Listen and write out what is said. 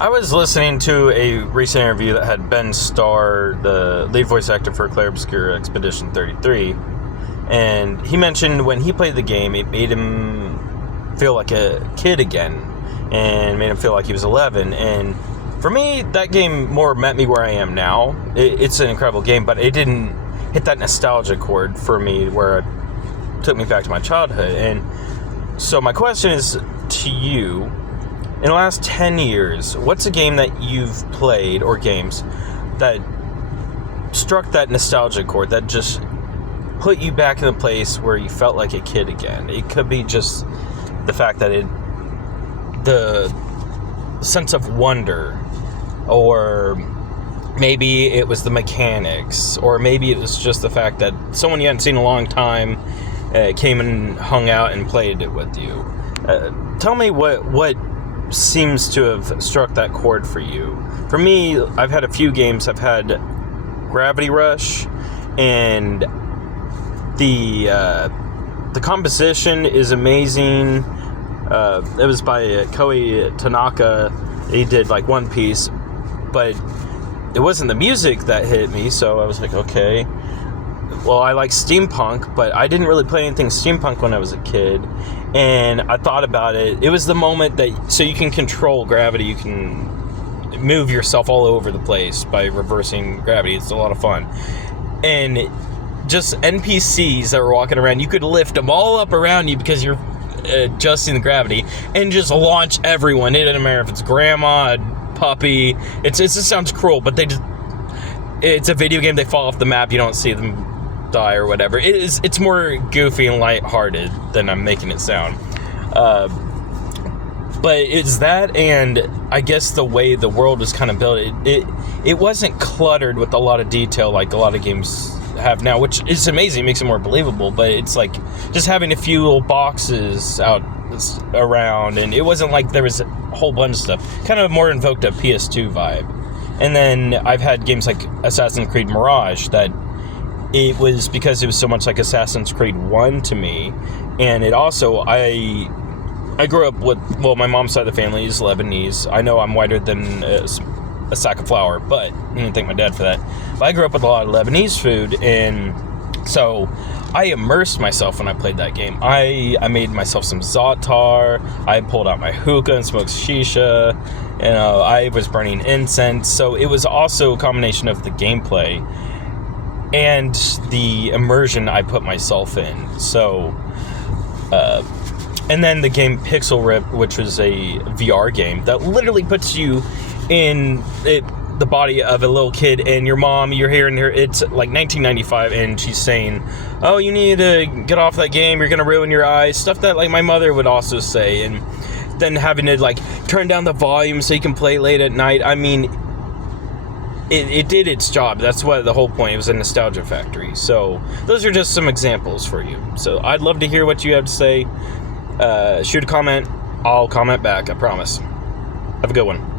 I was listening to a recent interview that had Ben Starr, the lead voice actor for Clair Obscur Expedition 33, and he mentioned when he played the game, it made him feel like a kid again, and made him feel like he was 11, and for me, that game more met me where I am now. It's an incredible game, but it didn't hit that nostalgia chord for me where it took me back to my childhood, and so my question is to you, in the last 10 years, what's a game that you've played, or games, that struck that nostalgia chord, that just put you back in the place where you felt like a kid again? It could be just the fact that the sense of wonder, or maybe it was the mechanics, or maybe it was just the fact that someone you hadn't seen in a long time came and hung out and played it with you. Tell me what seems to have struck that chord for you. For me, I've had a few games. I've had Gravity Rush, and the composition is amazing. It was by Koei Tanaka. He did like One Piece, but it wasn't the music that hit me, so I was like, okay. Well, I like steampunk, but I didn't really play anything steampunk when I was a kid, and I thought about it. It was the moment that, so you can control gravity, you can move yourself all over the place by reversing gravity. It's a lot of fun. And just NPCs that were walking around, you could lift them all up around you because you're adjusting the gravity, and just launch everyone. It doesn't matter if it's grandma, puppy. It just sounds cruel, but it's a video game. They fall off the map. You don't see them die or whatever. It's more goofy and lighthearted than I'm making it sound. But it's that, and I guess the way the world was kind of built, it wasn't cluttered with a lot of detail like a lot of games have now, which is amazing. It makes it more believable, but it's like just having a few little boxes out around, and it wasn't like there was a whole bunch of stuff. Kind of more invoked a PS2 vibe. And then I've had games like Assassin's Creed Mirage that it was because it was so much like Assassin's Creed 1 to me. And it also, I grew up with, well, my mom's side of the family is Lebanese. I know I'm whiter than a sack of flour, but I didn't thank my dad for that. But I grew up with a lot of Lebanese food, and so I immersed myself when I played that game. I made myself some za'atar. I pulled out my hookah and smoked shisha. You know, I was burning incense. So it was also a combination of the gameplay and the immersion I put myself in. So, and then the game Pixel Rip, which was a VR game that literally puts you in the body of a little kid, and your mom, you're hearing her, it's like 1995, and she's saying, oh, you need to get off that game, you're gonna ruin your eyes, stuff that like my mother would also say, and then having to like turn down the volume so you can play late at night. I mean, it did its job. That's what the whole point. It was a nostalgia factory. So those are just some examples for you. So I'd love to hear what you have to say. Shoot a comment. I'll comment back, I promise. Have a good one.